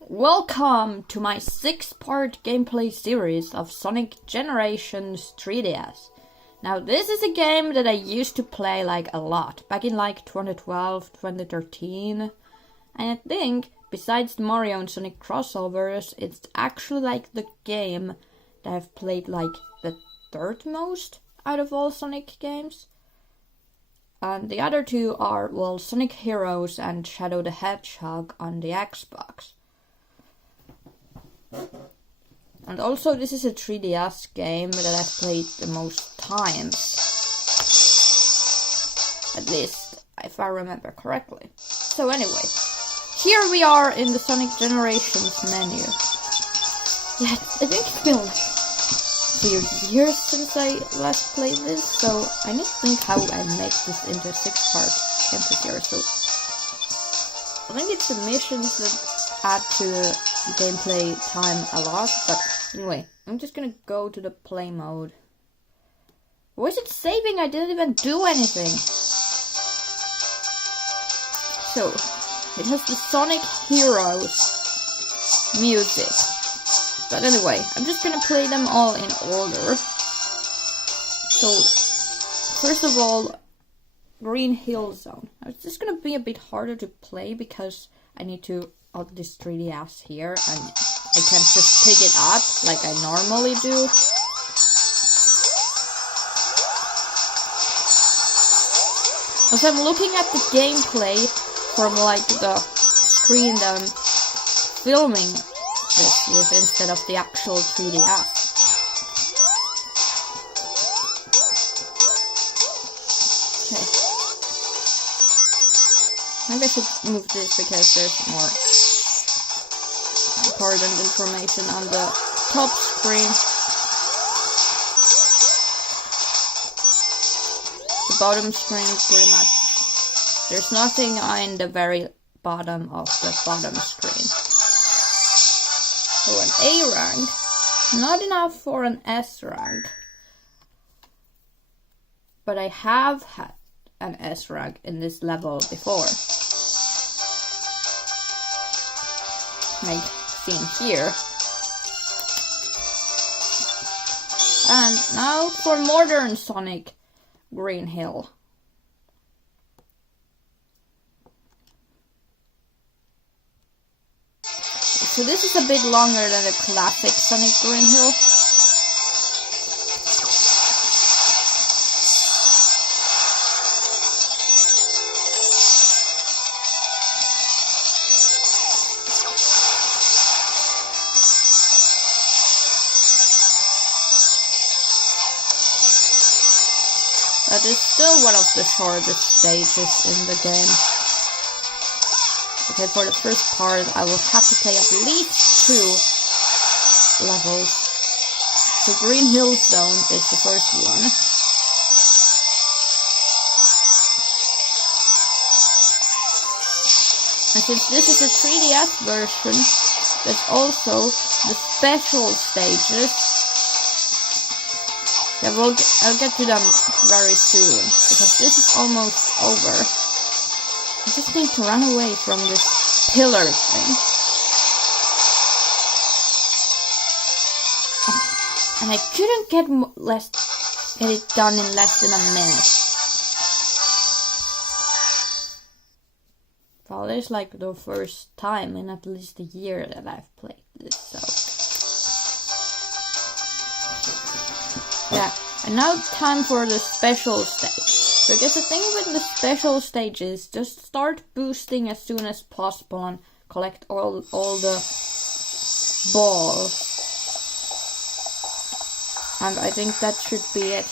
Welcome to my 6-part gameplay series of Sonic Generations 3DS. Now this is a game that I used to play a lot, back in 2012, 2013. And I think, besides the Mario and Sonic crossovers, it's actually the game that I've played the third most out of all Sonic games. And the other two are, Sonic Heroes and Shadow the Hedgehog on the Xbox. And also this is a 3DS game that I've played the most times. At least, if I remember correctly. So anyway, here we are in the Sonic Generations menu. Yeah, I think it's been a few years since I last played this, so I need to think how I make this into a 6-part gameplay series. So I think it's the missions that add to the gameplay time a lot, but anyway, I'm just gonna go to the play mode. Why is it saving? I didn't even do anything. So, it has the Sonic Heroes music. But anyway, I'm just gonna play them all in order. So, first of all, Green Hill Zone. It's just gonna be a bit harder to play because I need to out this 3DS here and I can't just pick it up like I normally do. As I'm looking at the gameplay from the screen that I'm filming this with instead of the actual 3DS. Okay. Maybe I should move this because there's more important information on the top screen. The bottom screen, pretty much. There's nothing in the very bottom of the bottom screen. So an A rank, not enough for an S rank. But I have had an S rank in this level before. Like seen here. And now for modern Sonic Green Hill. So this is a bit longer than the classic Sonic Green Hill. That is still one of the shortest stages in the game. Okay, for the first part I will have to play at least 2 levels. So Green Hill Zone is the first one. And since this is a 3DS version, there's also the special stages. Yeah, I'll get to them very soon, because this is almost over. I just need to run away from this pillar thing. Oh, and I couldn't get it done in less than a minute. Well, it's the first time in at least a year that I've played this, so... Yeah, and now time for the special stage. Because the thing with the special stage is just start boosting as soon as possible and collect all the balls. And I think that should be it.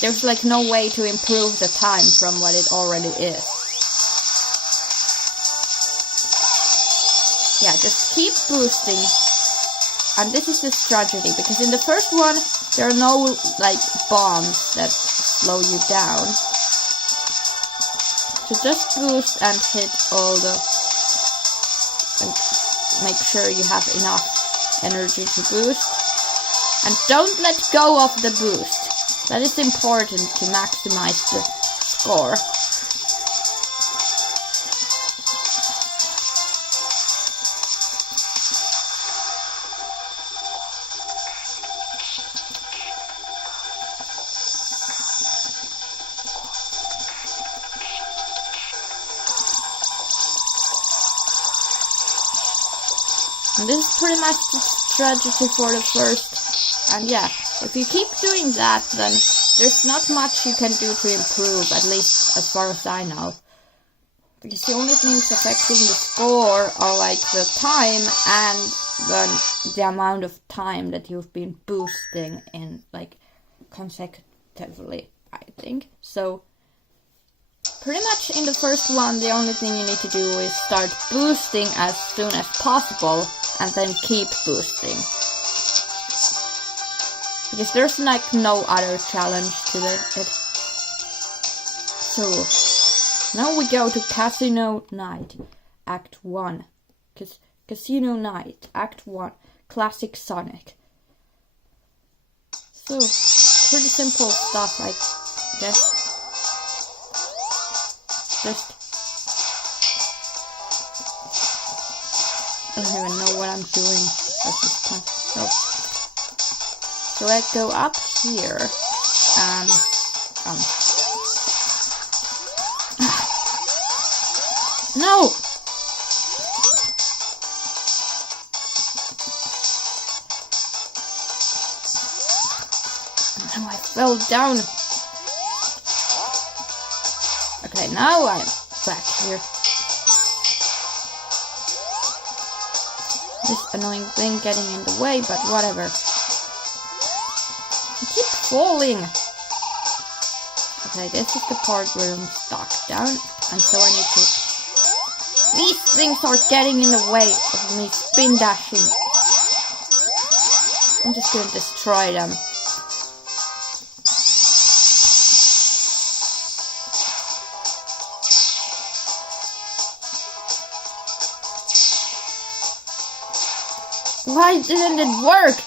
There's no way to improve the time from what it already is. Yeah, just keep boosting. And this is the strategy, because in the first one, there are no, bombs that slow you down. So just boost and hit all and make sure you have enough energy to boost. And don't let go of the boost. That is important to maximize the score. And this is pretty much the strategy for the first. And yeah, if you keep doing that, then there's not much you can do to improve, at least as far as I know. Because the only things affecting the score are like the time and the amount of time that you've been boosting in like consecutively, I think. So pretty much in the first one, the only thing you need to do is start boosting as soon as possible and then keep boosting. Because there's like no other challenge to it. So now we go to Casino Night, Act 1. Casino Night, Act 1, Classic Sonic. So, pretty simple stuff, I guess. Just... I don't even know what I'm doing at this point. So, let's go up here, and... No! Now I fell down. Okay, now I'm back here. This annoying thing getting in the way, but whatever. I keep falling. Okay, this is the part where I'm stuck down, and so I need to... These things are getting in the way of me spin dashing. I'm just gonna destroy them. Why didn't it work?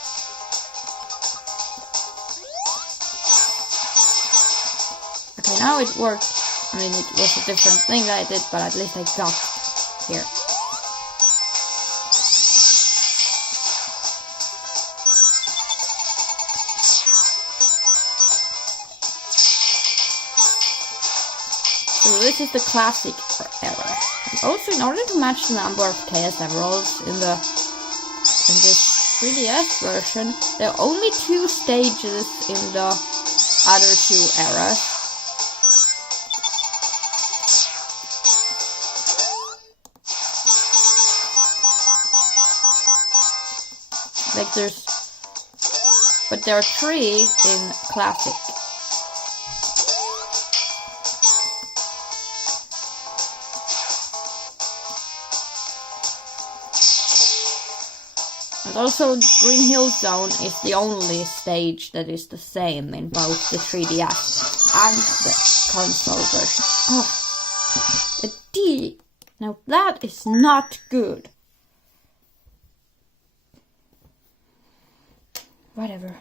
Okay, now it worked. I mean, it was a different thing that I did, but at least I got here. So this is the classic era. And also, in order to match the number of Chaos Emeralds in this 3DS version, there are only 2 stages in the other 2 eras. Like but there are 3 in Classic. And also Green Hill Zone is the only stage that is the same in both the 3DS and the console version. Oh, a D. Now that is not good. Whatever.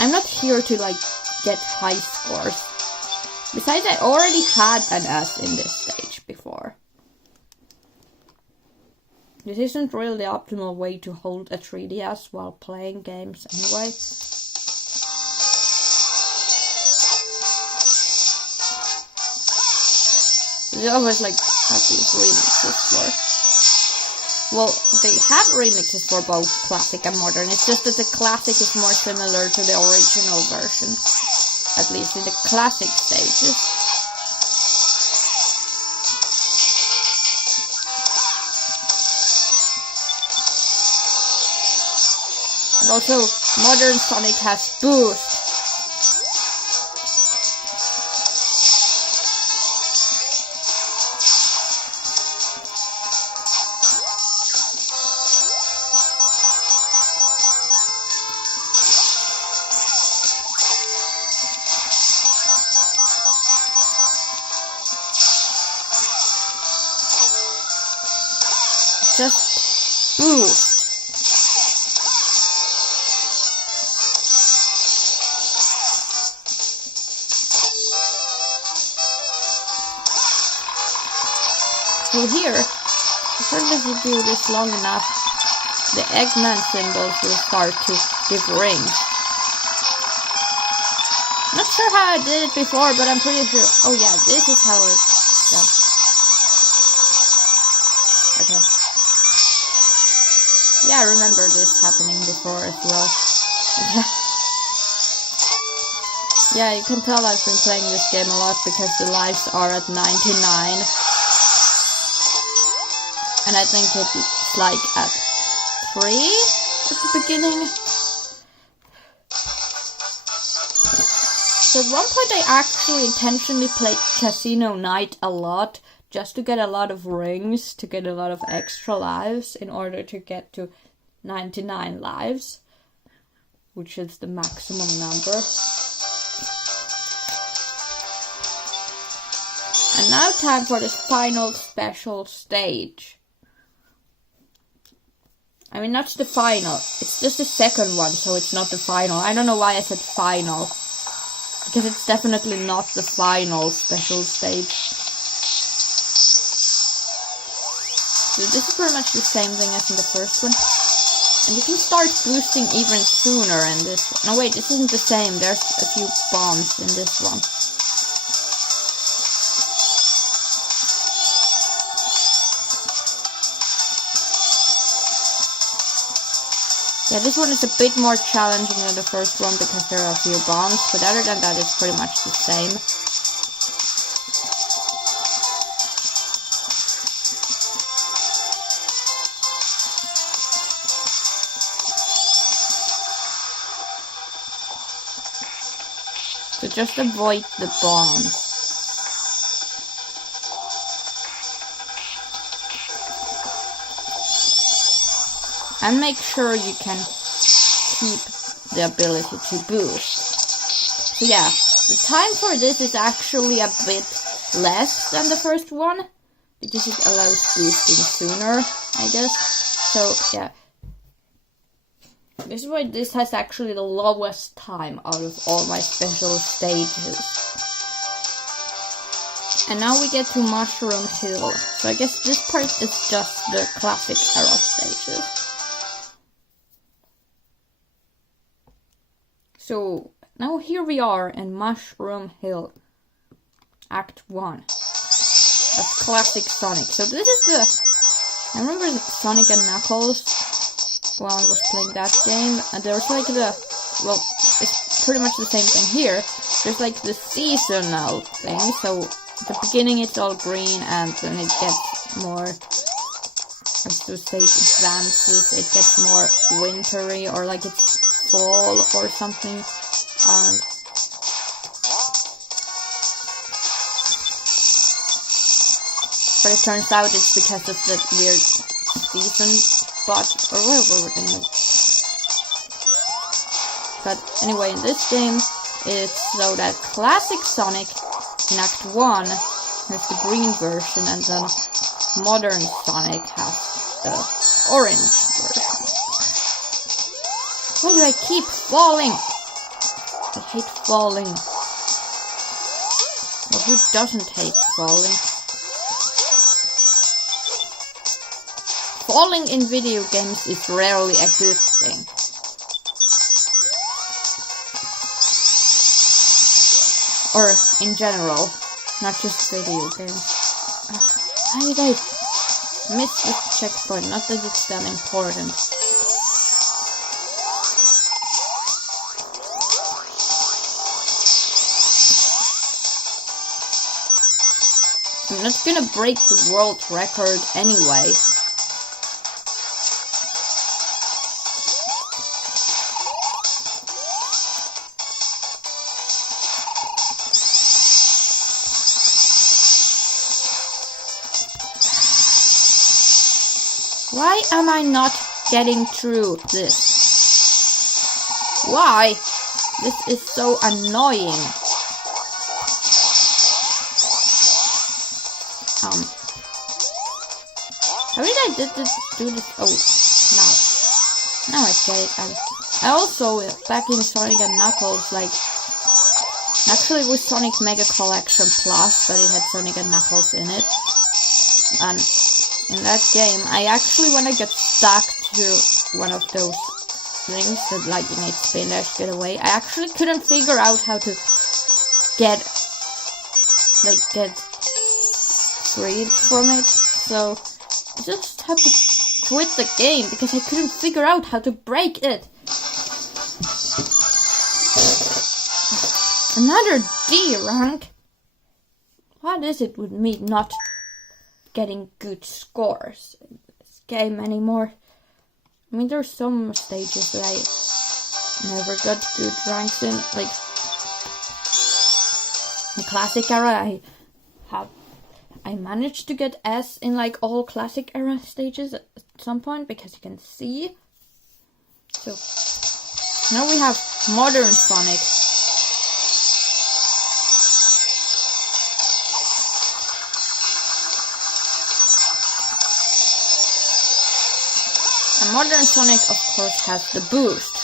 I'm not here to like get high scores. Besides, I already had an S in this stage before. This isn't really the optimal way to hold a 3DS while playing games anyway. They always like have these remixes for. Well, they have remixes for both classic and modern. It's just that the classic is more similar to the original version. At least in the classic stages. And also, modern Sonic has boost. Just boost. So here, certainly if you do this long enough, the Eggman symbols will start to give rings. Not sure how I did it before, but I'm pretty sure. Oh yeah, this is how it's done. Okay. Yeah, I remember this happening before as well. Yeah, you can tell I've been playing this game a lot because the lives are at 99. And I think it's like at 3 at the beginning. So at one point I actually intentionally played Casino Night a lot, just to get a lot of rings, to get a lot of extra lives, in order to get to 99 lives, which is the maximum number. And now time for this final special stage. I mean, not the final, it's just the second one, so it's not the final. I don't know why I said final, because it's definitely not the final special stage. So this is pretty much the same thing as in the first one. And you can start boosting even sooner in this one. No wait, this isn't the same, there's a few bombs in this one. Yeah, this one is a bit more challenging than the first one because there are a few bombs, but other than that it's pretty much the same. So just avoid the bombs. And make sure you can keep the ability to boost. So yeah, the time for this is actually a bit less than the first one, because it allows boosting sooner, I guess. So yeah, this is why this has actually the lowest time out of all my special stages. And now we get to Mushroom Hill. So I guess this part is just the classic era stages. So, now here we are in Mushroom Hill, Act 1. That's classic Sonic. So this is the... I remember Sonic and Knuckles while I was playing that game. And there's like the... Well, it's pretty much the same thing here. There's like the seasonal thing. So, at the beginning it's all green and then it gets more... As the stage advances, it gets more wintry or like it's... fall or something, and but it turns out it's because of that weird season spot or whatever we're doing. But anyway, in this game it's so that classic Sonic in Act 1 has the green version and then modern Sonic has the orange version. Why do I keep falling? I hate falling. Well, who doesn't hate falling? Falling in video games is rarely a good thing. Or in general, not just video games. How did I miss the checkpoint? Not that it's that important. I'm not gonna break the world record anyway. Why am I not getting through this? Why? This is so annoying. How did I do this? Oh, now I get it. I also, back in Sonic and Knuckles, like, actually it was Sonic Mega Collection Plus, but it had Sonic and Knuckles in it. And in that game, I actually, when I got stuck to one of those things that, like, you need spin dash get away, I actually couldn't figure out how to get freed from it. So I just had to quit the game because I couldn't figure out how to break it. Another D rank? What is it with me not getting good scores in this game anymore? I mean, there's some stages that I never got good ranks in. Like, the classic era, I managed to get S in like all classic era stages at some point because you can see. So, now we have modern Sonic. And modern Sonic, of course, has the boost.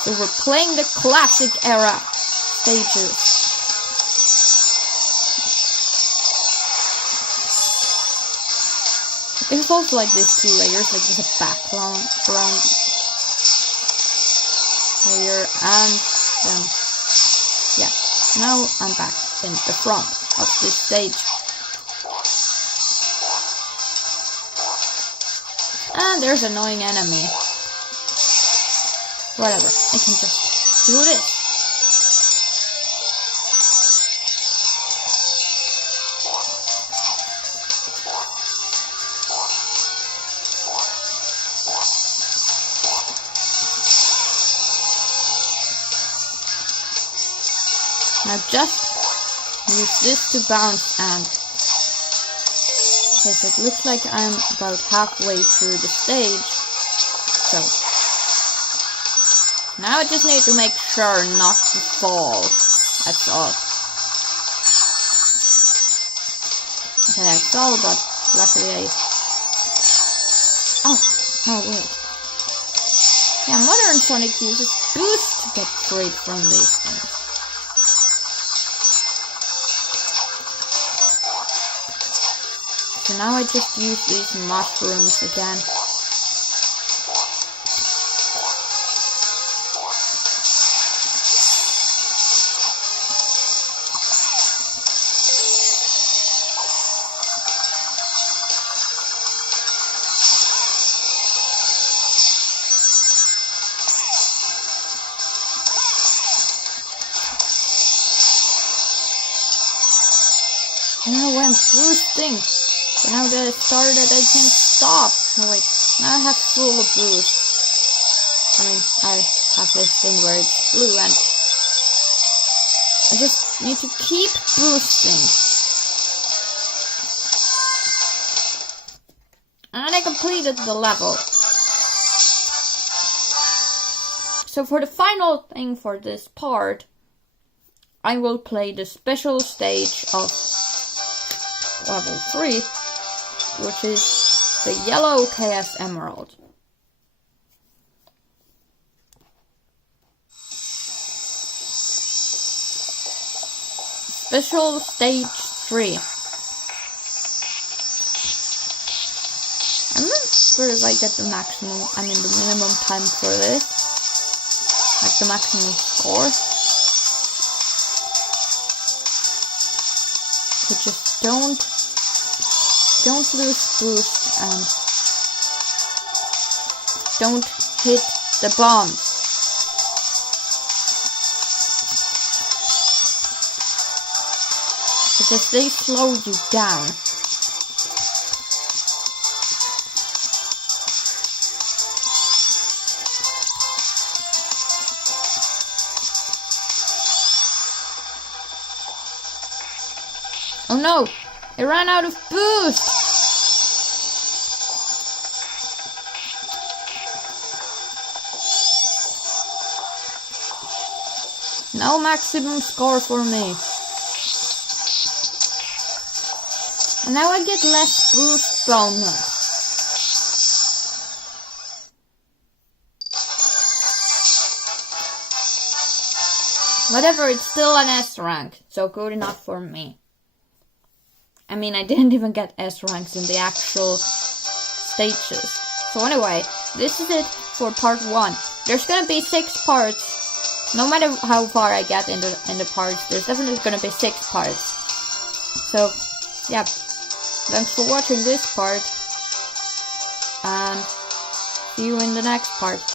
So we're playing the classic era stages. There's also like these two layers, like there's a background layer, and then, yeah, now I'm back in the front of this stage. And there's an annoying enemy. Whatever, I can just do this. Now just use this to bounce and because it looks like I'm about halfway through the stage. So now I just need to make sure not to fall. That's all. Okay, I fell, but luckily I... Oh, wait. Yeah, modern Sonic uses boost to get free from these things. So now I just use these mushrooms again. And I went boosting. But now that it started, I can't stop. No, wait. Now I have full boost. I mean, I have this thing where it's blue, and I just need to keep boosting. And I completed the level. So for the final thing for this part, I will play the special stage of level 3, which is the yellow KS Emerald. Special stage 3. I'm not sure if I get the maximum, I mean the minimum time for this. Like the maximum score. So just don't lose boost and don't hit the bombs. Because they slow you down. Oh no! I ran out of boost! No maximum score for me. And now I get less boost bonus. Whatever, it's still an S rank, so good enough for me. I mean, I didn't even get S ranks in the actual stages. So anyway, this is it for part 1. There's gonna be 6 parts no matter how far I get in the parts, there's definitely gonna be 6 parts. So, yeah. Thanks for watching this part, and see you in the next part.